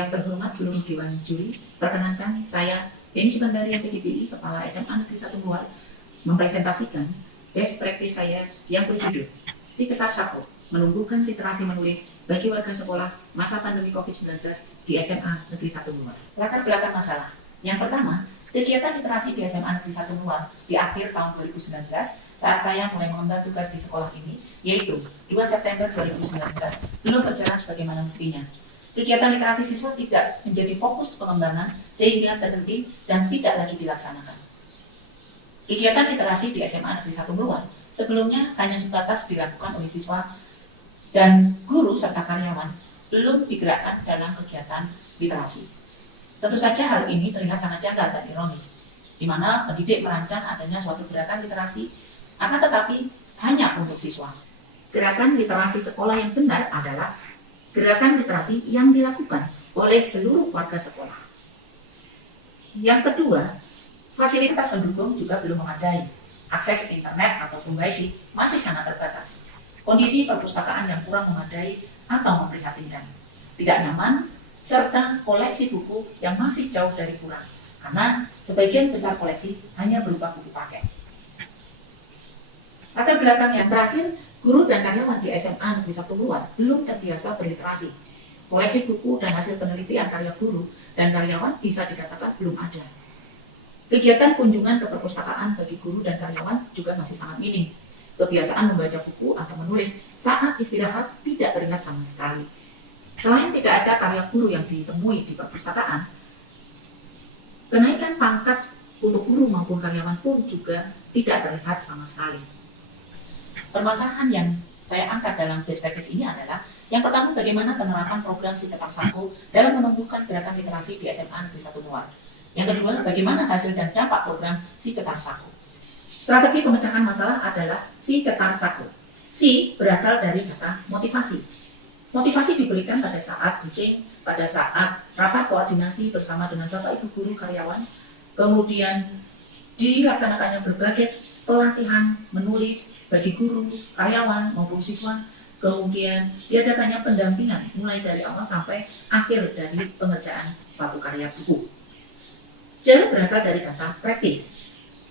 Yang terhormat seluruh Dewan Juri, perkenankan saya, Beni Sibandari PDPI, Kepala SMA Negeri 1 Luar, mempresentasikan best practice saya yang berjudul Si Cetar Saku, menumbuhkan literasi menulis bagi warga sekolah masa pandemi COVID-19 di SMA Negeri 1 Luar. Latar belakang masalah. Yang pertama, kegiatan literasi di SMA Negeri 1 Luar di akhir tahun 2019 saat saya mulai mengemban tugas di sekolah ini, yaitu 2 September 2019, belum berjalan sebagaimana mestinya. Kegiatan literasi siswa tidak menjadi fokus pengembangan sehingga terhenti dan tidak lagi dilaksanakan. Kegiatan literasi di SMA Negeri 1 Luar sebelumnya hanya sebatas dilakukan oleh siswa dan guru serta karyawan, belum digerakkan dalam kegiatan literasi. Tentu saja hal ini terlihat sangat janggal dan ironis, di mana pendidik merancang adanya suatu gerakan literasi, akan tetapi hanya untuk siswa. Gerakan literasi sekolah yang benar adalah gerakan literasi yang dilakukan oleh seluruh warga sekolah. Yang kedua, fasilitas pendukung juga belum memadai. Akses internet ataupun wifi masih sangat terbatas. Kondisi perpustakaan yang kurang memadai atau memprihatinkan. Tidak nyaman, serta koleksi buku yang masih jauh dari kurang. Karena sebagian besar koleksi hanya berupa buku paket. Latar belakang yang terakhir, guru dan karyawan di SMA Negeri 1 Luar belum terbiasa berliterasi. Koleksi buku dan hasil penelitian karya guru dan karyawan bisa dikatakan belum ada. Kegiatan kunjungan ke perpustakaan bagi guru dan karyawan juga masih sangat minim. Kebiasaan membaca buku atau menulis saat istirahat tidak terlihat sama sekali. Selain tidak ada karya guru yang ditemui di perpustakaan, kenaikan pangkat untuk guru maupun karyawan pun juga tidak terlihat sama sekali. Permasalahan yang saya angkat dalam best practice ini adalah yang pertama, bagaimana penerapan program Si Cetar Saku dalam menumbuhkan gerakan literasi di SMA Negeri 1 Luar. Yang kedua, bagaimana hasil dan dampak program Si Cetar Saku. Strategi pemecahan masalah adalah Si Cetar Saku. Si berasal dari kata motivasi. Motivasi diberikan pada saat briefing, pada saat rapat koordinasi bersama dengan Bapak Ibu guru karyawan, kemudian dilaksanakannya berbagai pelatihan menulis bagi guru, karyawan maupun siswa, kemudian diadakannya pendampingan mulai dari awal sampai akhir dari pengerjaan suatu karya buku. C berasal dari kata practice.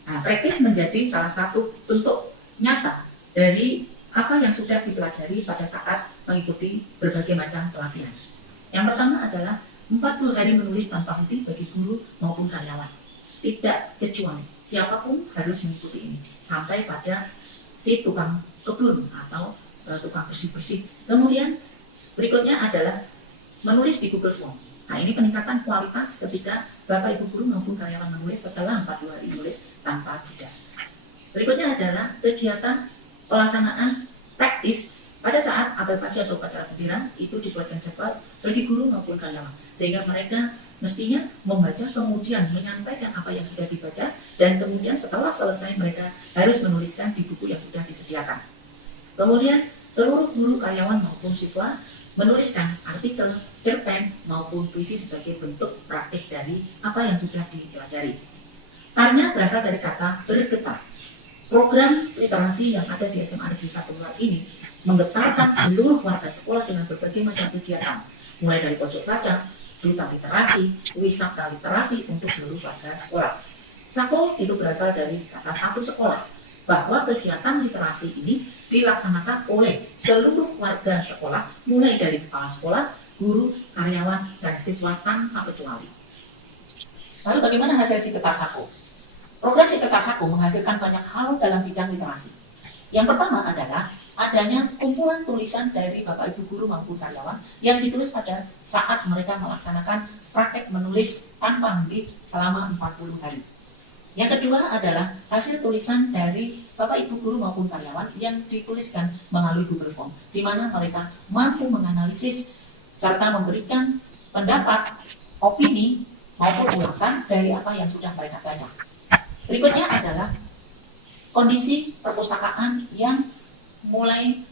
Nah, practice menjadi salah satu bentuk nyata dari apa yang sudah dipelajari pada saat mengikuti berbagai macam pelatihan. Yang pertama adalah 40 hari menulis tanpa henti bagi guru maupun karyawan. Tidak kecuali siapapun harus mengikuti ini sampai pada si tukang kebun atau tukang bersih-bersih. Kemudian berikutnya adalah menulis di Google Form. Nah, ini peningkatan kualitas ketika Bapak Ibu guru maupun karyawan menulis setelah 40 hari menulis tanpa jeda. Berikutnya adalah kegiatan pelaksanaan praktis pada saat apel pagi atau upacara bendera itu dibuatkan jadwal bagi guru maupun karyawan, sehingga mereka mestinya membaca kemudian menyampaikan apa yang sudah dibaca dan kemudian setelah selesai mereka harus menuliskan di buku yang sudah disediakan. Kemudian seluruh guru, karyawan maupun siswa menuliskan artikel, cerpen maupun puisi sebagai bentuk praktik dari apa yang sudah dipelajari. Artinya berasal dari kata bergetar. Program literasi yang ada di SMA Negeri 1 Luar ini menggetarkan seluruh warga sekolah dengan berbagai macam kegiatan, mulai dari pojok baca, duta literasi, wisata literasi untuk seluruh warga sekolah. Satu itu berasal dari kata satu sekolah, bahwa kegiatan literasi ini dilaksanakan oleh seluruh warga sekolah, mulai dari kepala sekolah, guru, karyawan, dan siswa tanpa kecuali. Lalu bagaimana hasil Si Cetar Saku? Program Si Cetar Saku menghasilkan banyak hal dalam bidang literasi. Yang pertama adalah adanya kumpulan tulisan dari Bapak Ibu guru maupun karyawan yang ditulis pada saat mereka melaksanakan praktek menulis tanpa henti selama 40 hari. Yang kedua adalah hasil tulisan dari Bapak Ibu guru maupun karyawan yang dituliskan melalui Google Form, di mana mereka mampu menganalisis serta memberikan pendapat, opini maupun ulasan dari apa yang sudah mereka baca. Berikutnya adalah kondisi perpustakaan yang mulai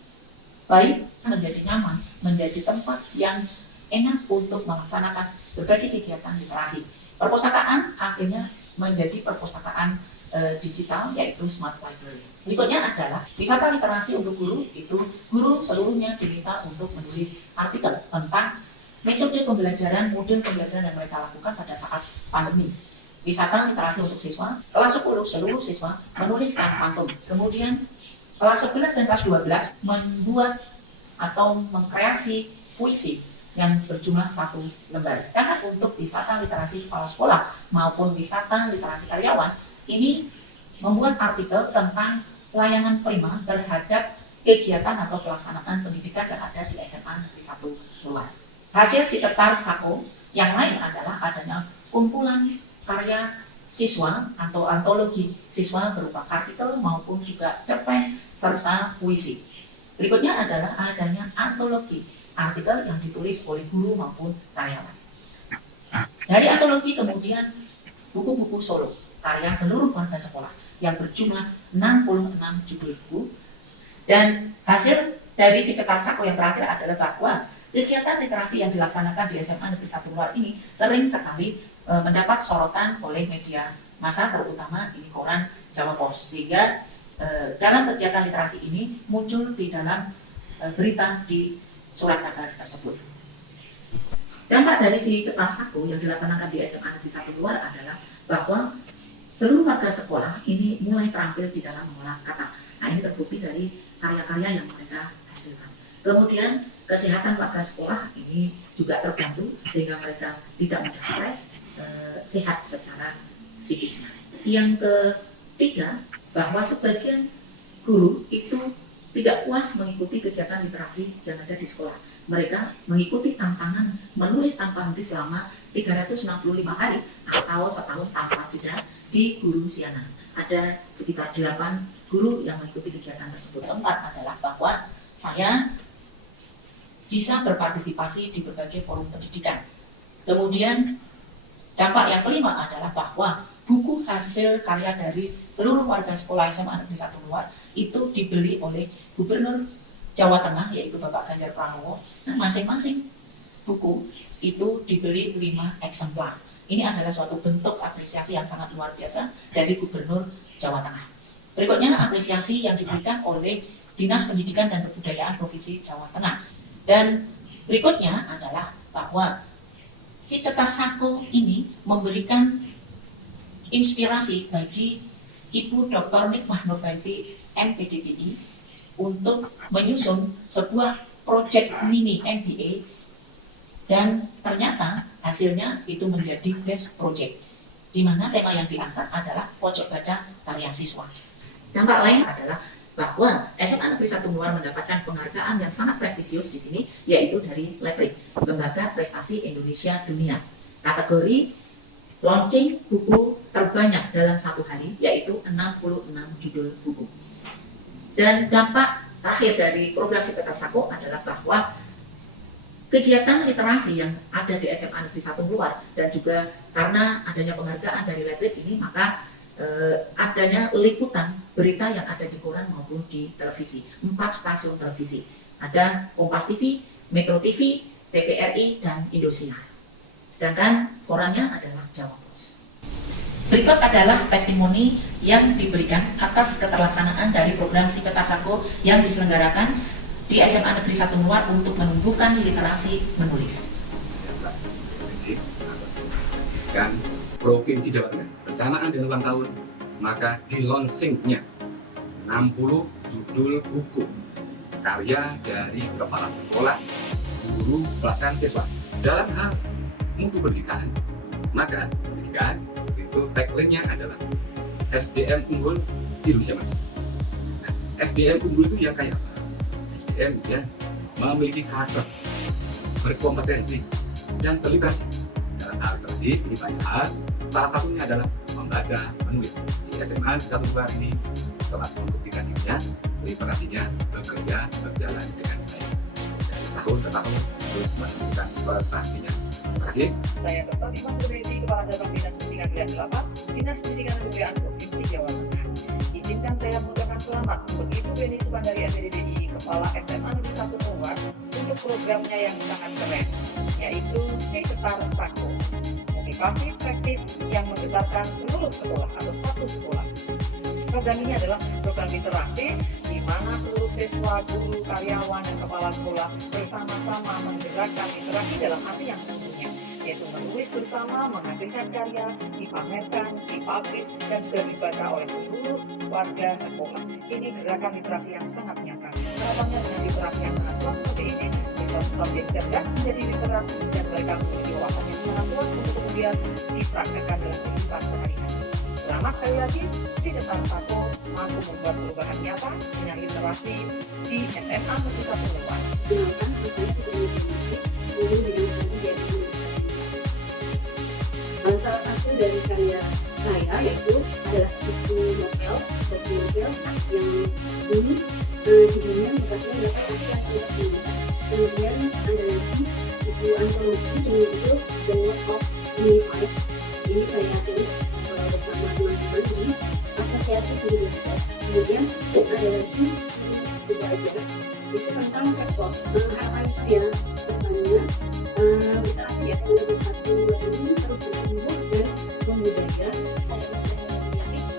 baik, menjadi nyaman, menjadi tempat yang enak untuk melaksanakan berbagai kegiatan literasi. Perpustakaan akhirnya menjadi perpustakaan digital, yaitu smart library. Berikutnya adalah wisata literasi untuk guru, itu guru seluruhnya diminta untuk menulis artikel tentang metode pembelajaran, model pembelajaran yang mereka lakukan pada saat pandemi. Wisata literasi untuk siswa, kelas 10 seluruh siswa menuliskan pantun. Kemudian kelas 11 dan kelas 12 membuat atau mengkreasi puisi yang berjumlah 1 lembar. Karena untuk wisata literasi kepala sekolah maupun wisata literasi karyawan, ini membuat artikel tentang layanan prima terhadap kegiatan atau pelaksanaan pendidikan yang ada di SMA Negeri 1 Luar. Hasil si cetar Sako yang lain adalah adanya kumpulan karya siswa atau antologi siswa berupa artikel maupun juga cerpen serta puisi. Berikutnya adalah adanya antologi artikel yang ditulis oleh guru maupun karyawan. Dari antologi kemudian buku-buku solo karya seluruh warga sekolah yang berjumlah 66 judul buku. Dan hasil dari si cetar Sako yang terakhir adalah bahwa kegiatan literasi yang dilaksanakan di SMA Negeri 1 Luar ini sering sekali mendapat sorotan oleh media massa, terutama ini koran Jawa Pos, sehingga dalam kegiatan literasi ini muncul di dalam berita di surat kabar tersebut. Dampak dari si cetar Sako yang dilaksanakan di SMA Negeri 1 Luar adalah bahwa seluruh warga sekolah ini mulai terampil di dalam mengolah kata. Nah, ini terbukti dari karya-karya yang mereka hasilkan. Kemudian kesehatan warga sekolah ini juga terbantu sehingga mereka tidak mudah stres, sehat secara psikisnya. Yang ketiga, bahwa sebagian guru itu tidak puas mengikuti kegiatan literasi yang ada di sekolah. Mereka mengikuti tantangan menulis tanpa henti selama 365 hari atau setahun tanpa jeda di Guru Siana. Ada sekitar 8 guru yang mengikuti kegiatan tersebut. Keempat adalah bahwa saya bisa berpartisipasi di berbagai forum pendidikan. Kemudian dampak yang kelima adalah bahwa buku hasil karya dari seluruh warga sekolah SMA Negeri 1 Luar itu dibeli oleh Gubernur Jawa Tengah, yaitu Bapak Ganjar Pranowo. Nah, masing-masing buku itu dibeli 5 eksemplar. Ini adalah suatu bentuk apresiasi yang sangat luar biasa dari Gubernur Jawa Tengah. Berikutnya apresiasi yang diberikan oleh Dinas Pendidikan dan Kebudayaan Provinsi Jawa Tengah. Dan berikutnya adalah bahwa si cetar Sako ini memberikan inspirasi bagi Ibu Dr. Nikmah Nurbaiti MPDPI untuk menyusun sebuah proyek mini MBA, dan ternyata hasilnya itu menjadi best project, di mana tema yang diangkat adalah pojok baca karya siswa. Dampak lain adalah bahwa SMA Negeri 1 Luar mendapatkan penghargaan yang sangat prestisius di sini, yaitu dari LEPRI, Lembaga Prestasi Indonesia Dunia, kategori launching buku terbanyak dalam 1 hari, yaitu 66 judul buku. Dan dampak terakhir dari program si cetar Sako adalah bahwa kegiatan literasi yang ada di SMA Negeri 1 Luar dan juga karena adanya penghargaan dari LEPRI ini, maka adanya liputan berita yang ada di koran maupun di televisi, 4 stasiun televisi, ada Kompas TV, Metro TV, TVRI, dan Indosiar. Sedangkan korannya adalah Jawa Pos. Berikut adalah testimoni yang diberikan atas keterlaksanaan dari program si cetar Sako yang diselenggarakan di SMA Negeri 1 Luar untuk menumbuhkan literasi menulis. Dan Provinsi Jawa Tengah bersamaan dengan ulang tahun, maka di launchingnya 60 judul buku karya dari kepala sekolah, guru, bahkan siswa dalam hal mutu pendidikan. Maka pendidikan itu tagline-nya adalah SDM unggul Indonesia maju. Nah, SDM unggul itu yang kayak apa? SDM yang memiliki karakter, berkompetensi, dan terliterasi. Dalam hal literasi ini banyak hal, salah satunya adalah membaca, menulis. Di SMA 1 Luar ini telah membuktikan dirinya, literasinya bekerja berjalan dengan baik. Dari tahun ke tahun terus menunjukkan prestasinya. Terima kasih. Saya Dr. Imam Nurbaiti, Kepala Cabang Dinas Pendidikan Wilayah 8, Dinas Pendidikan dan Kebudayaan Provinsi Jawa Tengah. Izinkan saya mengucapkan selamat untuk Ibu Beni Subandari MPDPI, Kepala SMA Negeri 1 Luar, untuk programnya yang sangat keren, yaitu si cetar Sako, motivasi praktis yang menggetarkan seluruh sekolah atau satu sekolah. Program ini adalah program literasi di mana seluruh siswa, guru, karyawan, dan kepala sekolah bersama-sama menggerakkan literasi dalam arti yang sesungguhnya, yaitu menulis bersama, menghasilkan karya, dipamerkan, dipublish, dan juga dibaca oleh seluruh warga sekolah. Ini gerakan literasi yang sangat nyata. Harapannya dengan literasi yang sangat kuat seperti ini, bisa semakin cerdas menjadi literat dan mereka memiliki wawasan yang sangat luas untuk kemudian dipraktekkan dalam kehidupan sehari-hari. Selamat sekali lagi, si Cetar Sako mampu membuat perubahan nyata dengan literasi di SMA Negeri 1 Luar. Kenalkan, saya Putri Musik, guru bidang satu di SMA Salah satu dari karya saya yaitu adalah buku novel yang ini judulnya merupakan dapat Asia Tenggara Timur. Kemudian ada lagi buku antologi dengan judul The World of Universe. Ini saya tulis bersama teman-teman di Asosiasi Guru Belajar. Kemudian ada lagi buku belajar itu tentang K-pop. Harapan saya kedepannya literasi di SMA Negeri 1 ini terus bertumbuh dan membudaya. Saya belajar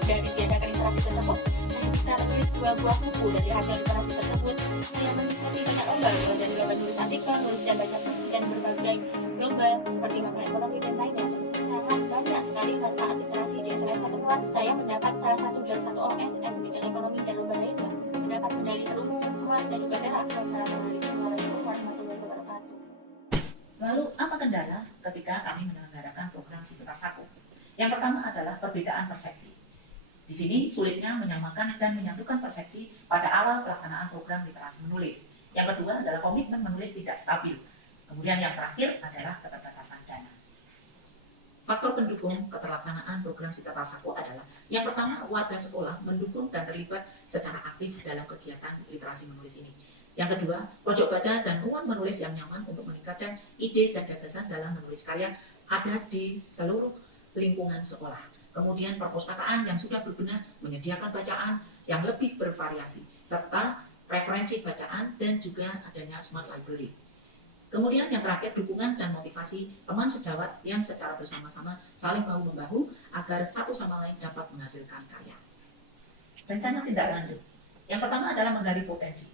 dari diadakan literasi tersebut, saya bisa menulis buah-buah buku. Dari hasil literasi tersebut, saya mengikuti banyak lomba, mulai dari lomba nulis artikel, nulis dan baca puisi, dan berbagai lomba seperti makanan ekonomi dan lainnya. Sangat banyak sekali manfaat literasi di SMN 1 Luar. Saya mendapat salah satu juara 1 OSM bidang ekonomi dan lomba lainnya, mendapat medali perunggu, emas, dan juga perak. Wassalamualaikum warahmatullahi wabarakatuh. Lalu apa kendala ketika kami menyelenggarakan program Si Cetar Sako? Yang pertama adalah perbedaan persepsi. Di sini sulitnya menyamakan dan menyatukan persepsi pada awal pelaksanaan program literasi menulis. Yang kedua adalah komitmen menulis tidak stabil. Kemudian yang terakhir adalah keterbatasan dana. Faktor pendukung keterlaksanaan program Si Cetar Sako adalah yang pertama, warga sekolah mendukung dan terlibat secara aktif dalam kegiatan literasi menulis ini. Yang kedua, pojok baca dan ruang menulis yang nyaman untuk meningkatkan ide dan gagasan dalam menulis karya ada di seluruh lingkungan sekolah. Kemudian perpustakaan yang sudah berbenah menyediakan bacaan yang lebih bervariasi, serta referensi bacaan dan juga adanya smart library. Kemudian yang terakhir, dukungan dan motivasi teman sejawat yang secara bersama-sama saling bahu-membahu agar satu sama lain dapat menghasilkan karya. Rencana tindak lanjut. Yang pertama adalah menggali potensi,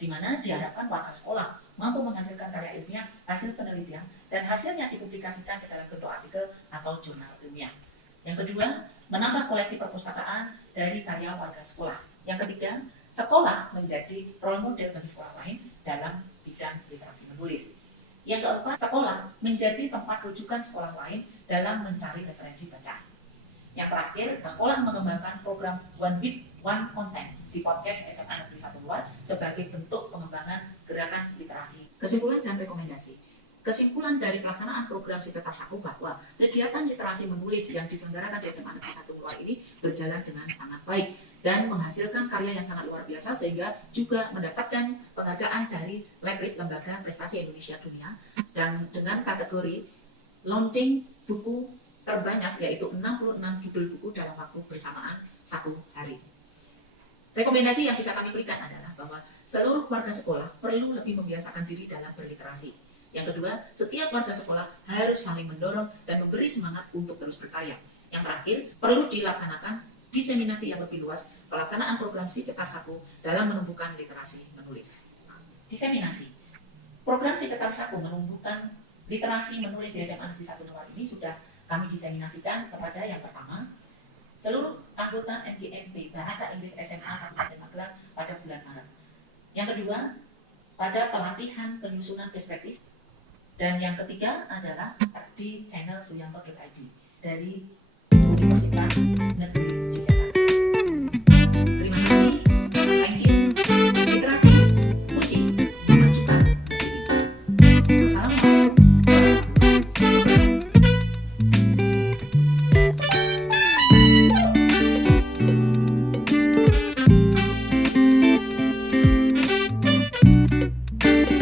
di mana diharapkan warga sekolah mampu menghasilkan karya ilmiah hasil penelitian dan hasilnya dipublikasikan ke dalam bentuk artikel atau jurnal ilmiah. Yang kedua, menambah koleksi perpustakaan dari karya warga sekolah. Yang ketiga, sekolah menjadi role model bagi sekolah lain dalam bidang literasi menulis. Yang keempat, sekolah menjadi tempat rujukan sekolah lain dalam mencari referensi bacaan. Yang terakhir, sekolah mengembangkan program One Week, One Content di podcast SMA Negeri 1 Luar sebagai bentuk pengembangan gerakan literasi. Kesimpulan dan rekomendasi. Kesimpulan dari pelaksanaan program Si Cetar Sako bahwa kegiatan literasi menulis yang diselenggarakan di SMA Negeri 1 Luar ini berjalan dengan sangat baik dan menghasilkan karya yang sangat luar biasa sehingga juga mendapatkan penghargaan dari Labrit Lembaga Prestasi Indonesia Dunia dan dengan kategori launching buku terbanyak yaitu 66 judul buku dalam waktu bersamaan 1 hari. Rekomendasi yang bisa kami berikan adalah bahwa seluruh warga sekolah perlu lebih membiasakan diri dalam berliterasi. Yang kedua, setiap warga sekolah harus saling mendorong dan memberi semangat untuk terus berkarya. Yang terakhir, perlu dilaksanakan diseminasi yang lebih luas pelaksanaan program Si Cetar Sako dalam menumbuhkan literasi menulis. Diseminasi. Program Si Cetar Sako menumbuhkan literasi menulis di SMA Negeri 1 Luar ini sudah kami diseminasikan kepada yang pertama, seluruh anggota MGMP Bahasa Inggris SMA Kabupaten Magelang pada bulan Maret. Yang kedua, pada pelatihan penyusunan perspektif. Dan yang ketiga adalah di channel suyanto.id dari Universitas Negeri Yogyakarta. Terima kasih. Thank you. Literasi, kunci, kemajuan. Wassalamualaikum.